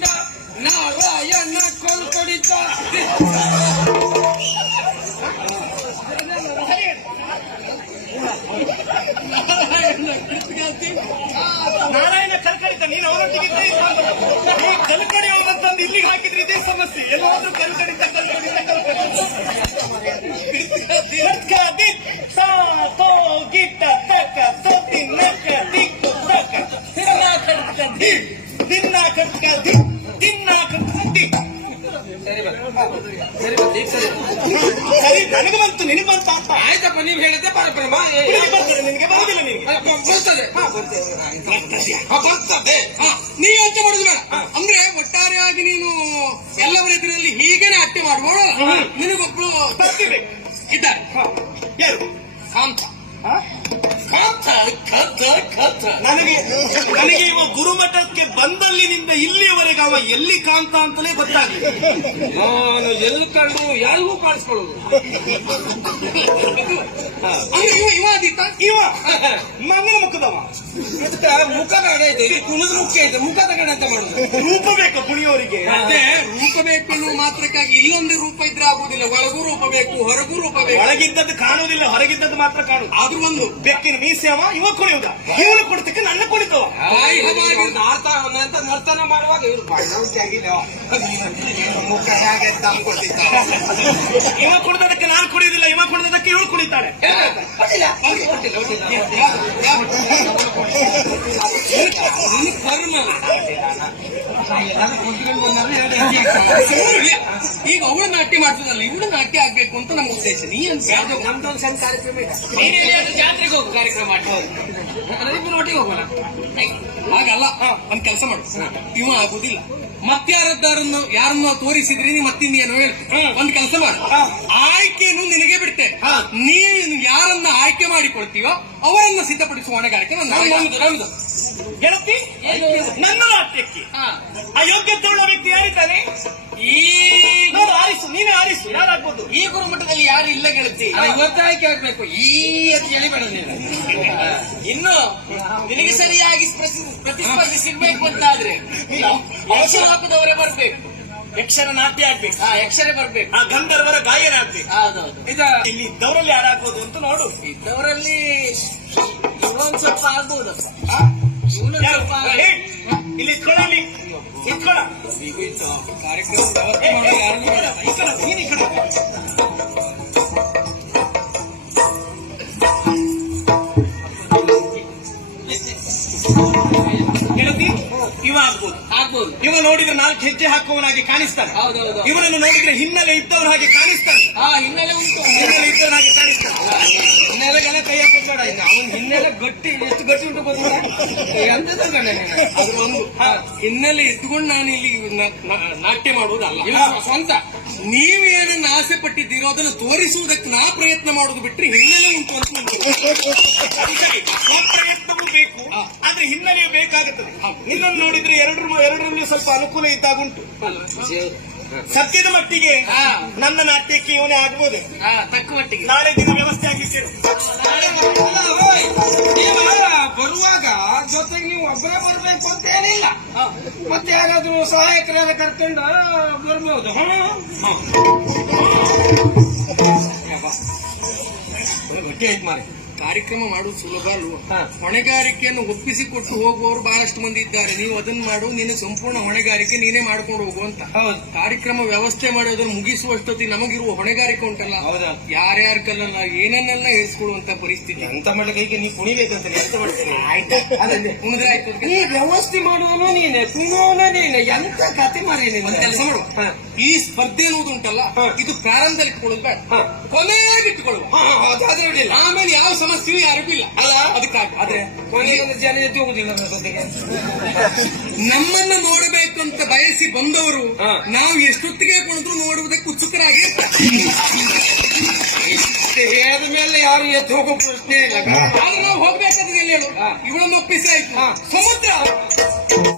ಕೊಂಡ ನಾರಾಯಣ ಕೊಲ್ಕೊಡಿತ ನಾರಾಯಣ ಕಲ್ಕಡಿತ ನೀನು ಅವರೊಟ್ಟಿಗೆ ಕಲ್ಕಡಿ ಅವರಂತಂದು ಇಲ್ಲಿಗೆ ಹಾಕಿದ್ರೆ ಇದೇ ಸಮಸ್ಯೆ. ಎಲ್ಲಾದ್ರೂ ಕಲ್ಕಡಿತ ಗಿಟ್ಟ ತಕ್ಕ ತಿನ್ನಕ ದಿಕ್ಕು ತಕ್ಕ ತಿನ್ನ ಕಡ್ಕ ತಿನ್ನ ಕಡ್ಕ ತಿನ್ನ ಕಡ್ಕಿ. ಸರಿ ನನಗೆ ಬಂತು ನಿನಗೆ ಬಂತ ಅಂತ ಆಯ್ತಪ್ಪ. ನೀವು ಹೇಳಿದ್ದೆ ಪರಬ್ರಹ್ಮ ಬರ್ತದೆ ನಿನಗೆ ಬರುದಿಲ್ಲ. ನಿನಗೆ ಬರ್ತದೆ. ನೀವು ಯೋಚನೆ ಮಾಡುದು ಬೇಡ. ಅಂದ್ರೆ ಒಟ್ಟಾರೆಯಾಗಿ ನೀನು ಎಲ್ಲವರ ಎದುರಲ್ಲಿ ಹೀಗೇನೆ ಅಟ್ಟೆ ಮಾಡುವಳು. ನಿನಗೊಬ್ರು ಬರ್ತಿದೆ ಇದ್ದಾರೆ. ಯಾರು? ಕಾಂತ. ನನಗೆ ಇವ ಗುರುಮಠಕ್ಕೆ ಬಂದಲ್ಲಿನಿಂದ ಇಲ್ಲಿಯವರೆಗೆ ಅವ ಎಲ್ಲಿ ಕಾಂತ ಅಂತಲೇ ಗೊತ್ತಾಗಲಿಲ್ಲ. ನಾನು ಎಲ್ಲಿ ಕಂಡು ಯಾರಿಗೂ ಕಾಣಿಸ್ಕೊಳ್ಳೋದು. ಇವ ಆದೀತ ಇವ ಮಗನ ಮುಖದವ. ಮುಖದ ಗಣ ಇದೆ, ಇಲ್ಲಿ ಕುಣಿದ ಮುಖ ಇದೆ. ಮುಖದ ಗಣ ಅಂತ ಮಾಡುದು. ರೂಪ ಬೇಕು ಪುಣಿಯವರಿಗೆ. ಅದೇ ರೂಪ ಬೇಕು ಎನ್ನುವ ಮಾತ್ರಕ್ಕಾಗಿ ಇಲ್ಲೊಂದು ರೂಪ ಇದ್ರೆ ಆಗುದಿಲ್ಲ. ಒಳಗೂ ರೂಪ ಬೇಕು, ಹೊರಗೂ ರೂಪ ಬೇಕು. ಒಳಗಿದ್ದದ್ದು ಕಾಣುವುದಿಲ್ಲ, ಹೊರಗಿದ್ದದ್ದು ಮಾತ್ರ ಕಾಣುದು. ಆದ್ರೂ ಒಂದು ಬೆಕ್ಕಿನ ಮೀಸೆವ ಇವ ಕುಣಿಯುವುದ. ಇವನು ಕೊಡ್ತಕ್ಕೆ ನನ್ನ ಕುಣಿತವ. ನರ್ತನ ಮಾಡುವಾಗ ಇವರು ಇವ ಕುಡಿದದಕ್ಕೆ ನಾನು ಕುಡಿಯುವುದಿಲ್ಲ, ಇವ ಕುಡಿದದಕ್ಕೆ ಇವಳು ಕುಣಿತಾಳೆ. ಈಗ ಅವಳು ನಾಟ್ಯ ಮಾಡ್ತದಲ್ಲ, ಇವಳು ನಾಟ್ಯ ಆಗ್ಬೇಕು ಅಂತ ನಮ್ಮ ಉದ್ದೇಶ. ನೀ ಅಂತ ನಮ್ದೊಂದು ಸಣ್ಣ ಕಾರ್ಯಕ್ರಮ ಇದೆ. ಜಾತ್ರೆಗೆ ಹೋಗು ಕಾರ್ಯಕ್ರಮ ಮಾಡ್ತೀವಿ, ಒಟ್ಟಿಗೆ ಹೋಗೋಣ. ಹಾಗಲ್ಲ, ಒಂದ್ ಕೆಲಸ ಮಾಡು. ಇವ ಆಗುದಿಲ್ಲ. ಯಾರನ್ನ ತೋರಿಸಿದ್ರಿ ನೀ ಮತ್ತಿಂದೇನೋ ಹೇಳ್ತೀನಿ. ಒಂದ್ ಕೆಲಸ ಮಾಡು, ಆಯ್ಕೆಯನ್ನು ನಿನಗೆ ಬಿಡ್ತೆ. ನೀನು ಯಾರನ್ನ ಆಯ್ಕೆ ಮಾಡಿಕೊಳ್ತೀಯೋ ಅವರನ್ನ ಸಿದ್ಧಪಡಿಸುವ ಹೊಣೆಗಾರಿಕೆ ನಮ್ದು. ಗೆಳತಿ, ನನ್ನ ನಾಟ್ಯಕ್ಕೆ ಅಯೋಗ್ಯತೆ ಉಳ್ಳ ವ್ಯಕ್ತಿ ಯಾರಿದ್ದಾನೆ? ಆರಿಸು, ನೀನೇ ಆರಿಸು. ಯಾರಾಗ್ಬೋದು? ಈ ಗುರುಮಠದಲ್ಲಿ ಯಾರು ಇಲ್ಲ ಗೆಳತಿ. ಇವತ್ತು ಆಯ್ಕೆ ಆಗ್ಬೇಕು. ಈ ಎಳಿಬೇಡ ನೀನು. ಇನ್ನು ನಿನಗೆ ಸರಿಯಾಗಿ ಪ್ರತಿಸ್ಪರ್ಧಿಸಿರ್ಬೇಕು ಅಂತಾದ್ರೆ ಯಕ್ಷಲೋಕದವರೇ ಬರ್ಬೇಕು. ಯಕ್ಷರ ನಾಟ್ಯ ಆಗ್ಬೇಕು. ಯಕ್ಷರೇ ಬರ್ಬೇಕು. ಗಂಧರ್ವರ ಗಾಯನ ಆಗ್ಬೇಕು. ಹೌದೌದು. ಇಲ್ಲಿ ಇದ್ದವರಲ್ಲಿ ಯಾರಾಗ್ಬೋದು ಅಂತ ನೋಡು. ಇದ್ದವರಲ್ಲಿ ಇವೊಂದ್ ಸ್ವಲ್ಪ ಆಗ್ಬೋದು. ಇಲ್ಲಿ ಇಟ್ಕೊಳ್ಳಿ, ಇಟ್ಕೊಳ್ಳ ಕಾರ್ಯಕ್ರಮ ಗೆಳತಿ, ಇವ ಆಗ್ಬೋದು. ಇವ ನೋಡಿದ್ರೆ 4 ಹೆಜ್ಜೆ ಹಾಕುವವನಾಗಿ ಕಾಣಿಸ್ತಾನೆ. ಹೌದೌದು. ಇವನನ್ನು ನೋಡಿದ್ರೆ ಹಿನ್ನೆಲೆ ಇದ್ದವನ ಹಾಗೆ ಕಾಣಿಸ್ತಾನೆ. ಹಿನ್ನೆಲೆ ಉಂಟು. ಹಿನ್ನೆಲೆ ಇದ್ದವನ ಹಾಗೆ ಕಾಣಿಸ್ತಾನೆ. ಹಿನ್ನೆಲೆಗೆಲ್ಲ ಕೈ ಹಾಕೋಬೇಡ. ಅವನ ಹಿನ್ನೆಲೆ ಗಟ್ಟಿ, ಎಷ್ಟು ಗಟ್ಟಿ ಉಂಟು ಗೊತ್ತಿಲ್ಲ. ಎಂತದ ಗಣ ಅದು ಒಂದು ಹಿನ್ನೆಲೆ ಇದ್ದುಕೊಂಡು ನಾನು ಇಲ್ಲಿ ನಾಟ್ಯ ಮಾಡುವುದಲ್ಲ. ಸ್ವಂತ ನೀವೇನನ್ನ ಆಸೆ ಪಟ್ಟಿದ್ದೀರೋ ಅದನ್ನು ತೋರಿಸುವುದಕ್ಕೆ ನಾ ಪ್ರಯತ್ನ ಮಾಡುದು ಬಿಟ್ರೆ ಹಿನ್ನೆಲೆ ಉಂಟು ಅಂತ ಪ್ರಯತ್ನವೂ ಬೇಕು, ಆದ್ರೆ ಹಿನ್ನೆಲೆಯೂ ಬೇಕಾಗುತ್ತದೆ. ಇನ್ನೊಂದು ನೋಡಿದ್ರೆ ಎರಡರಲ್ಲೂ ಸ್ವಲ್ಪ ಅನುಕೂಲ ಇದ್ದಾಗುಂಟು. ಸದ್ಯದ ಮಟ್ಟಿಗೆ ನನ್ನ ನಾಟ್ಯಕ್ಕೆ ಇವನೇ ಆಗ್ಬೋದು. ತಕ್ಕ ಮಟ್ಟಿಗೆ ನಾಳೆ ದಿನ ವ್ಯವಸ್ಥೆ ಆಗ್ಲಿಕ್ಕೆ ಬರುವಾಗ ಜೊತೆಗೆ ನೀವು ಒಬ್ಬರೇ ಬರ್ಬೇಕು ಅಂತ ಏನಿಲ್ಲ. ಮತ್ತೆ ಯಾರಾದ್ರೂ ಸಹಾಯಕರೆಲ್ಲ ಕರ್ಕೊಂಡು ಬರ್ಬೋದು. ಗಟ್ಟಿ ಆಯ್ತು ಮಾರೆ. ಕಾರ್ಯಕ್ರಮ ಮಾಡುವುದು ಸುಲಭ ಅಲ್ವ? ಹೊಣೆಗಾರಿಕೆಯನ್ನು ಒಪ್ಪಿಸಿಕೊಟ್ಟು ಹೋಗುವವರು ಬಹಳಷ್ಟು ಮಂದಿ ಇದ್ದಾರೆ. ನೀವು ಅದನ್ನ ಮಾಡು, ನೀನು ಸಂಪೂರ್ಣ ಹೊಣೆಗಾರಿಕೆ ನೀನೇ ಮಾಡ್ಕೊಂಡು ಹೋಗುವಂತ. ಕಾರ್ಯಕ್ರಮ ವ್ಯವಸ್ಥೆ ಮಾಡೋದನ್ನು ಮುಗಿಸುವಷ್ಟೊತ್ತಿಗೆ ನಮಗಿರುವ ಹೊಣೆಗಾರಿಕೆ ಉಂಟಲ್ಲ, ಯಾರ್ಯಾರ ಕಲ್ಲಲ್ಲ ಏನನ್ನೆಲ್ಲ ಹೇಳಿಸ್ಕೊಳ್ಳುವಂತ ಪರಿಸ್ಥಿತಿ. ಎಂತ ಮಾಡಲಿಕ್ಕೆ ನೀವು ಕುಣಿಬೇಕಂತ ಎಂತ ಮಾಡ್ತೇನೆ. ಆಯ್ತಾ ಕುಣಿದ್ರೆ ಆಯ್ತು. ಈ ವ್ಯವಸ್ಥೆ ಮಾಡುವನು ನೀನೆ, ಕುಣಿಯೋನ ನೀನೆ, ಎಂತ ಕತೆ ಮಾರಿ. ಒಂದ್ ಕೆಲಸ ಮಾಡುವ, ಈ ಸ್ಪರ್ಧೆ ಅನ್ನೋದು ಉಂಟಲ್ಲ, ಇದು ಪ್ರಾರಂಭದಲ್ಲಿ ಇಟ್ಕೊಳ್ಳೋದು ಬೇಡ, ಕೊನೆಯಾಗಿ ಇಟ್ಟುಕೊಳ್ಳುವ. ಆಮೇಲೆ ಯಾವ ಸಮಸ್ಯೆಯೂ ಯಾರಿಗೂ ಇಲ್ಲ ಅಲ್ಲ. ಅದಕ್ಕಾಗಿ ಆದ್ರೆ ಜನ ಎದ್ದು ಹೋಗುದಿಲ್ಲ. ನಮ್ಮನ್ನ ನೋಡಬೇಕು ಅಂತ ಬಯಸಿ ಬಂದವರು ನಾವು ಎಷ್ಟೊತ್ತಿಗೆ ಕುಣಿದ್ರು ನೋಡುವುದಕ್ಕೆ ಉತ್ಸುಕರಾಗಿ ಹೇಳಿದ ಮೇಲೆ ಯಾರು ಎದ್ದು ಹೋಗೋ ಪ್ರಶ್ನೆ ಇಲ್ಲ. ಆದ್ರೆ ನಾವು ಹೋಗ್ಬೇಕಾದ್ರೆ ಎಲ್ಲಿ ಹೇಳು, ಇವಳನ್ನು ಒಪ್ಪಿಸಿ ಆಯ್ತು ಸಮುದ್ರ.